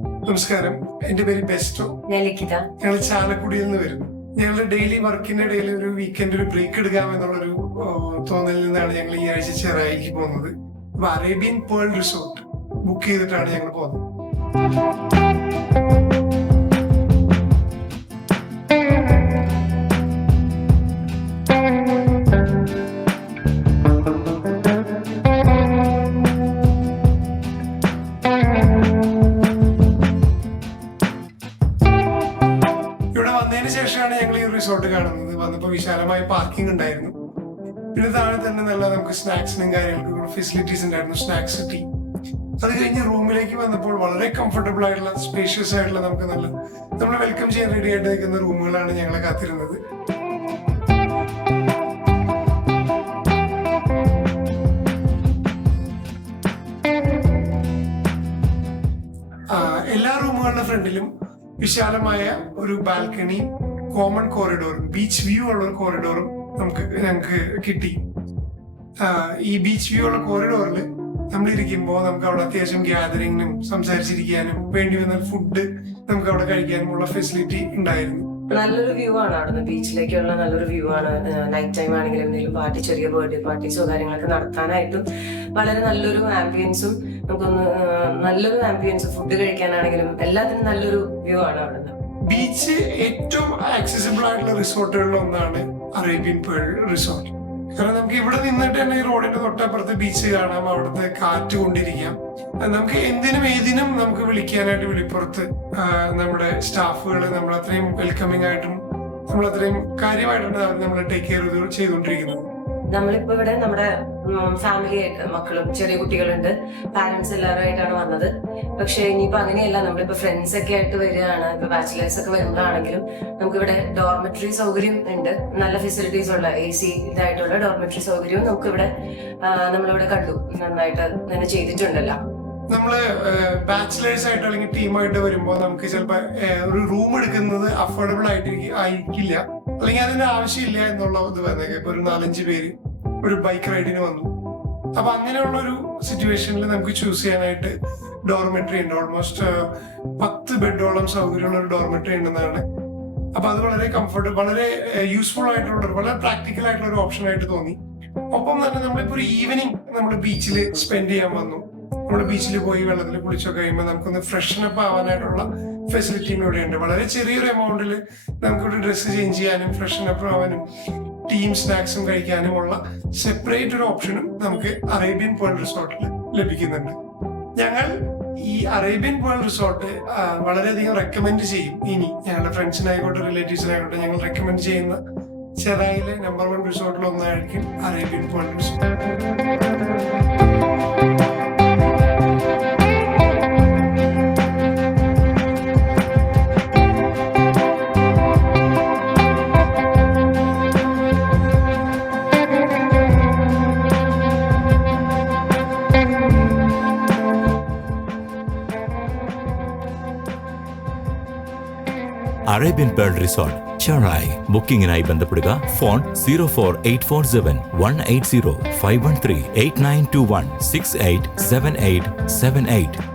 നമസ്കാരം. എന്റെ പേര് ബെസ്റ്റോ. ലിഖിത ഞങ്ങൾ ചാലക്കുടിയിൽ നിന്ന് വരുന്നു. ഞങ്ങളുടെ ഡെയിലി വർക്കിന്റെ ഇടയിൽ ഒരു വീക്കെൻഡ് ഒരു ബ്രേക്ക് എടുക്കാം എന്നുള്ളൊരു തോന്നലിൽ നിന്നാണ് ഞങ്ങൾ ഈ ആഴ്ച ചെറായിക്ക് പോകുന്നത്. അപ്പൊ അറേബ്യൻ പേൾ റിസോർട്ട് ബുക്ക് ചെയ്തിട്ടാണ് ഞങ്ങൾ പോകുന്നത്. ഇവിടെ റിസോർട്ട് കാണുന്നത് വന്നപ്പോൾ വിശാലമായ പാർക്കിംഗ് ഉണ്ടായിരുന്നു. പിന്നെ താഴെ തന്നെ നല്ല നമുക്ക് സ്നാക്സിനും കാര്യങ്ങൾക്കും ഫെസിലിറ്റീസ് ഉണ്ടായിരുന്നു സ്നാക്സ് ടീ അത് കഴിഞ്ഞ് റൂമിലേക്ക് വന്നപ്പോൾ വളരെ കംഫർട്ടബിൾ ആയിട്ടുള്ള സ്പേഷ്യസ് ആയിട്ടുള്ള നമുക്ക് നല്ല നമ്മൾ വെൽക്കം ചെയ്യാൻ റെഡി ആയിട്ട് നിൽക്കുന്ന റൂമുകളാണ് ഞങ്ങളെ കാത്തിരുന്നത്. എല്ലാ റൂമുകളുടെ ഫ്രണ്ടിലും വിശാലമായ ഒരു ബാൽക്കണി കോമൺ കോറിഡോറും ബീച്ച് വ്യൂ ഉള്ള ഒരു കോറിഡോറും നമുക്ക് ഞങ്ങൾക്ക് കിട്ടി. ഈ ബീച്ച് വ്യൂ ഉള്ള കോറിഡോറിൽ നമ്മൾ ഇരിക്കുമ്പോൾ നമുക്ക് അവിടെ അത്യാവശ്യം ഗ്യാതറിങ്ങിനും സംസാരിച്ചിരിക്കാനും വേണ്ടി വന്ന ഫുഡ് നമുക്ക് അവിടെ കഴിക്കാനും ഉള്ള ഫെസിലിറ്റി ഉണ്ടായിരുന്നു. നല്ലൊരു വ്യൂ ആണ് അവിടുന്ന് ബീച്ചിലേക്കുള്ള നല്ലൊരു വ്യൂ ആണ്. നൈറ്റ് ടൈം ആണെങ്കിലും എന്തെങ്കിലും പാർട്ടി ചെറിയ ബർത്ത്ഡേ പാർട്ടീസോ കാര്യങ്ങളൊക്കെ നടത്താനായിട്ടും വളരെ നല്ലൊരു ആംബിയൻസും നമുക്കൊന്ന് നല്ലൊരു ആംബിയൻസ് ഫുഡ് കഴിക്കാനാണെങ്കിലും എല്ലാത്തിനും നല്ലൊരു വ്യൂ ആണ് അവിടുന്ന്. ബീച്ച് ഏറ്റവും ആക്സസിബിൾ ആയിട്ടുള്ള റിസോർട്ടുകളിൽ ഒന്നാണ് അറേബ്യൻ പേൾ റിസോർട്ട്. കാരണം നമുക്ക് ഇവിടെ നിന്നിട്ട് തന്നെ ഈ റോഡിന്റെ തൊട്ടപ്പുറത്ത് ബീച്ച് കാണാം അവിടുത്തെ കാറ്റ് കൊണ്ടിരിക്കാം. നമുക്ക് എന്തിനും ഏതിനും നമുക്ക് വിളിക്കാനായിട്ട് വിളിപ്പുറത്ത് നമ്മുടെ സ്റ്റാഫുകൾ നമ്മൾ അത്രയും വെൽക്കമിങ് ആയിട്ടും നമ്മൾ അത്രയും കാര്യമായിട്ടാണ് നമ്മളെ ടേക്ക് കെയർ ചെയ്തുകൊണ്ടിരിക്കുന്നത്. നമ്മളിപ്പോ ഇവിടെ നമ്മുടെ ഫാമിലി മക്കളും ചെറിയ കുട്ടികളുണ്ട്. പാരന്റ്സ് എല്ലാവരുമായിട്ടാണ് വന്നത്. പക്ഷെ ഇനിയിപ്പോ അങ്ങനെയല്ല. നമ്മളിപ്പോ ഫ്രണ്ട്സ് ഒക്കെ ആയിട്ട് വരികയാണ്. ഇപ്പൊ ബാച്ചിലേഴ്സ് ഒക്കെ വരുമ്പോഴാണെങ്കിലും നമുക്ക് ഇവിടെ ഡോർമെറ്ററി സൗകര്യം ഉണ്ട്. നല്ല ഫെസിലിറ്റീസ് ഉള്ള എ സി ഇതായിട്ടുള്ള ഡോർമെറ്ററി സൗകര്യവും നമുക്ക് ഇവിടെ നമ്മളിവിടെ കണ്ടു. നന്നായിട്ട് തന്നെ ചെയ്തിട്ടുണ്ടല്ലോ. നമ്മൾ ബാച്ചിലേഴ്സ് ആയിട്ട് അല്ലെങ്കിൽ ടീമായിട്ട് വരുമ്പോൾ നമുക്ക് ചിലപ്പോൾ ഒരു റൂം എടുക്കുന്നത് അഫോർഡബിൾ ആയിട്ട് ആയിരിക്കില്ല. അല്ലെങ്കിൽ അതിന്റെ ആവശ്യമില്ല എന്നുള്ള ഇത് വന്നേക്കാം. ഇപ്പൊ ഒരു നാലഞ്ച് പേര് ഒരു ബൈക്ക് റൈഡിന് വന്നു. അപ്പൊ അങ്ങനെയുള്ള ഒരു സിറ്റുവേഷനിൽ നമുക്ക് ചൂസ് ചെയ്യാനായിട്ട് ഡോർമെട്രി ഉണ്ട്. ഓൾമോസ്റ്റ് പത്ത് ബെഡോളം സൗകര്യമുള്ള ഒരു ഡോർമെട്രി ഉണ്ടെന്നാണ്. അപ്പൊ അത് വളരെ കംഫർട്ട് വളരെ യൂസ്ഫുൾ ആയിട്ടുള്ള വളരെ പ്രാക്ടിക്കൽ ആയിട്ടുള്ള ഒരു ഓപ്ഷൻ ആയിട്ട് തോന്നി. ഒപ്പം തന്നെ നമ്മളിപ്പോ ഒരു ഈവനിങ് നമ്മൾ ബീച്ചിൽ സ്പെൻഡ് ചെയ്യാൻ വന്നു. നമ്മുടെ ബീച്ചിൽ പോയി വെള്ളത്തിൽ കുളിച്ചൊക്കെ കഴിയുമ്പോൾ നമുക്കൊന്ന് ഫ്രഷനപ്പ് ആവാനായിട്ടുള്ള ഫെസിലിറ്റിയും ഇവിടെ ഉണ്ട്. വളരെ ചെറിയൊരു എമൗണ്ടിൽ നമുക്കിവിടെ ഡ്രസ്സ് ചേഞ്ച് ചെയ്യാനും ഫ്രഷനപ്പ് ആവാനും ടീം സ്നാക്സും കഴിക്കാനുമുള്ള സെപ്പറേറ്റ് ഒരു ഓപ്ഷനും നമുക്ക് അറേബ്യൻ പേൾ റിസോർട്ടിൽ ലഭിക്കുന്നുണ്ട്. ഞങ്ങൾ ഈ അറേബ്യൻ പേൾ റിസോർട്ട് വളരെയധികം റെക്കമെൻഡ് ചെയ്യും. ഇനി ഞങ്ങളുടെ ഫ്രണ്ട്സിനായിക്കോട്ടെ റിലേറ്റീവ്സിനായിക്കോട്ടെ ഞങ്ങൾ റെക്കമെൻഡ് ചെയ്യുന്ന ചെറായിലെ നമ്പർ വൺ റിസോർട്ടിൽ ഒന്നായിരിക്കും Arabian Pearl resort. Arabian Pearl resort Cherai. ബുക്കിംഗിനായി ബന്ധപ്പെടുക phone zero four eight four seven one eight zero five one three eight nine two one six eight seven eight seven eight.